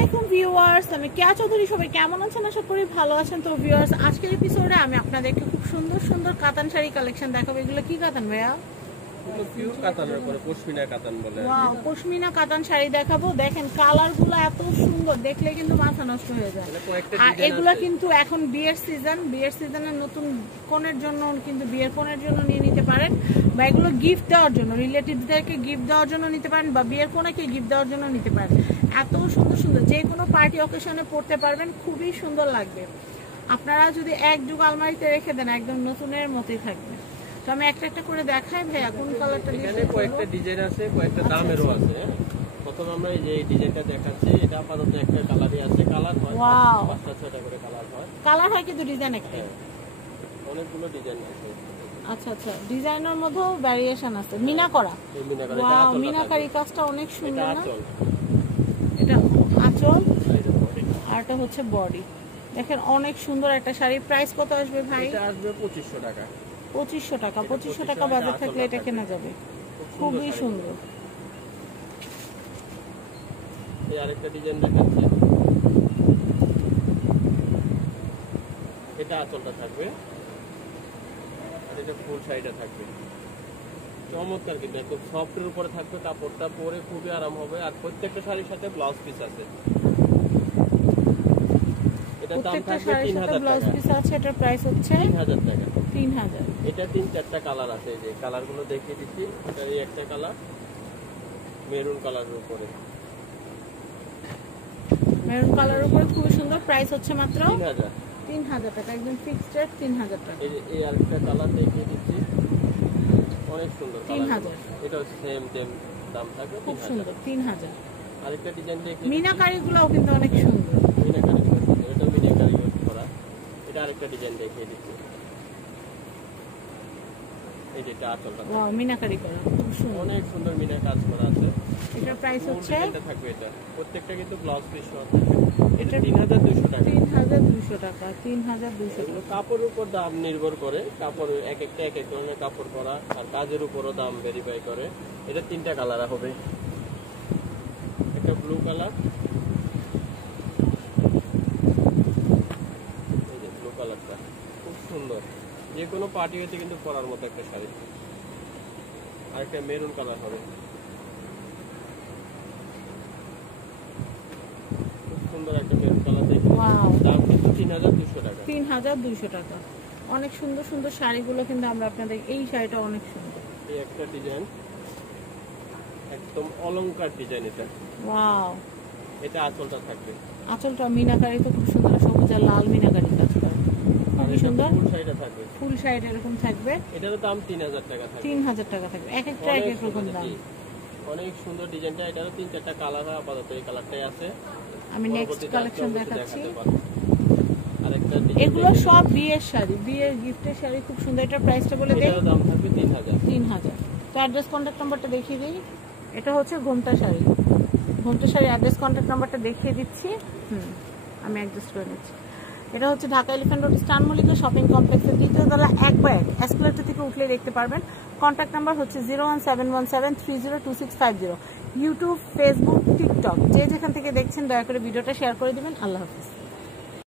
আলাইকুম ভিউয়ার্স, আমি কেয়া চৌধুরী। সবাই কেমন আছেন? আশা করি ভালো আছেন। তো ভিউয়ার্স, আজকের এপিসোডে আমি আপনাদেরকে খুব সুন্দর সুন্দর কাতান শাড়ি কালেকশন দেখাবো। এগুলো কি কাতান ভাইয়া? পিওর কাতানের উপরে পশমিনা কাতান বলে। ওয়াও, পশমিনা কাতান শাড়ি দেখাবো। দেখেন কালারগুলো এত সুন্দর, দেখলে কিন্তু মাথা নষ্ট হয়ে যায়। আর এগুলো কিন্তু এখন বিয়ের সিজনের নতুন কোণের জন্য কিন্তু বিয়ের কোণের জন্য নিয়ে নিতে পারেন, বা এগুলো গিফট দেওয়ার জন্য, রিলেটিভদেরকে গিফট দেওয়ার জন্য নিতে পারেন, বা বিয়ের কোণাকে গিফট দেওয়ার জন্য নিতে পারেন। এত সুন্দর সুন্দর, যে কোনো পার্টি অকেশনে পরতে পারবেন, খুবই সুন্দর লাগবে। আপনারা যদি এক যুগ আলমারিতে রেখে দেন, একদম নতুনের মতোই থাকবে। তো আমি একটা একটা করে দেখাই ভাইয়া, কোন কালারটা দিবেন? এখানে কয়েকটা ডিজাইন আছে, কয়েকটা দামেরও আছে। প্রথম আমরা এই যে ডিজাইনটা দেখাচ্ছি, এটা আপাতত একটা কালারই আছে। কালার হয় ওয়াও, 5-6টা করে কালার হয়। কালার হয় কিন্তু ডিজাইন একটা, অনেকগুলো ডিজাইন আছে। আচ্ছা আচ্ছা, ডিজাইনের মধ্যেও ভ্যারিয়েশন আছে। মিনা করা, এই মিনা করা, ওয়াও, এটা মিনাকারি কাজটা অনেক সুন্দর না? আঁচল, এটা আঁচল, আর এটা হচ্ছে বডি। দেখেন অনেক সুন্দর একটা শাড়ি। প্রাইস কত আসবে ভাই? এটা আসবে 2500 টাকা। 2500 টাকা। 2500 টাকা বাজেট থাকলে এটা কেনা যাবে। খুবই সুন্দর। এই আরেকটা ডিজাইন দেখাচ্ছি, এটা আঁচলটা থাকবে, আর এটা ফুল শাড়িটা থাকবে। চমৎকার, কিন্তু একদম সফটের উপরে থাকবে। কাপড়টা পরে খুবই আরাম হবে। আর প্রত্যেকটা শাড়ির সাথে ব্লাউজ পিস আছে। এটার দাম থাকবে 3000 ব্লাউজ টাকা। পিস আছে, এটার প্রাইস হচ্ছে 3000 টাকা। 3000। এটা 3-4টা কালার আছে। এই যে কালারগুলো দেখিয়ে দিচ্ছি। এটা এই একটা কালার, মেরুন কালারের উপরে, মেরুন কালারের উপরে খুবই সুন্দর। প্রাইস হচ্ছে মাত্র 3000 টাকা, একদম ফিক্সড রেট 3000 টাকা। এই আরেকটা কালার দেখিয়ে দিচ্ছি, অনেক সুন্দর। 3000। এটা সেম দাম থাকবে, খুব সুন্দর, 3000। আরেকটা ডিজাইন দেখিয়ে মিনাকারিগুলোও কিন্তু অনেক সুন্দর। মিনাকারি সুন্দর, এটা মিনাকারি ইউজ করা। এটা আরেকটা ডিজাইন দেখিয়ে দিচ্ছি, এই যে এটা আঁচলটা ওয়াও, মিনাকারি করা খুব সুন্দর, অনেক সুন্দর মিনা কাজ করা আছে। এটার প্রাইস হচ্ছে, এটা থাকবে, এটা প্রত্যেকটা কিন্তু ব্লাউজ পিস সহ থাকবে। এটা 3200 টাকা। 3200 টাকা। 3200 টাকা। কাপড়ের উপর দাম নির্ভর করে। কাপড় এক একটা এক এক ধরনের কাপড় করা, আর কাজের উপরও দাম ভেরিফাই করে। এটা 3টা কালার হবে, একটা ব্লু কালার, এই যে ব্লু কালারটা খুব সুন্দর, যে কোনো পার্টি হতে কিন্তু পরার মতো একটা শাড়ি। আর একটা মেরুন কালার হবে, খুব সুন্দর একটা মেরুন কালার। দেখি দাম কিন্তু 3200 টাকা। 3200 টাকা। অনেক সুন্দর সুন্দর শাড়িগুলো কিন্তু আমরা আপনাদের, এই শাড়িটা অনেক সুন্দর। এই একটা ডিজাইন, একদম অলংকার ডিজাইন। এটা ওয়াও, এটা আঁচলটা থাকবে। আঁচলটা মিনাকারি তো খুব সুন্দর, সবুজ আর লাল মিনাকারি কাজ করা, খুবই সুন্দর। ফুল শাড়িটা থাকবে, ফুল শাড়ি এরকম থাকবে। এটার দাম 3000 টাকা থাকবে। 3000 টাকা থাকবে। এক একটা এক এক রকম দাম। অনেক সুন্দর ডিজাইনটা। এটারও 3-4টা কালার হয়, আপাতত এই কালারটাই আছে। আমি নেক্সট কালেকশন দেখাচ্ছি। আরেকটা এগুলো সব বিয়ের শাড়ি, বিয়ের গিফটের শাড়ি, খুব সুন্দর। এটার প্রাইসটা বলে দেই। এটার দাম থাকবে 3000। 3000। তো অ্যাড্রেস কন্ট্যাক্ট নাম্বারটা দেখিয়ে দিই। এটা হচ্ছে ঘোমটা শাড়ি, ঘোমটা শাড়ি। অ্যাড্রেস কন্ট্যাক্ট নাম্বারটা দেখিয়ে দিচ্ছি। আমি অ্যাডজাস্ট করে নিচ্ছি। এটা হচ্ছে ঢাকা এলিফ্যান্ট রোড স্টান মল্লিকা শপিং কমপ্লেক্সের 2য় তলা 1 বাই 1 এসকেলেটর থেকে উঠলে দেখতে পারবেন। কন্ট্যাক্ট নাম্বার হচ্ছে 01717302650। ইউটিউব, ফেসবুক, টিকটক, যে যেখান থেকে দেখছেন দয়া করে ভিডিওটা শেয়ার করে দিবেন। আল্লাহ হাফিজ।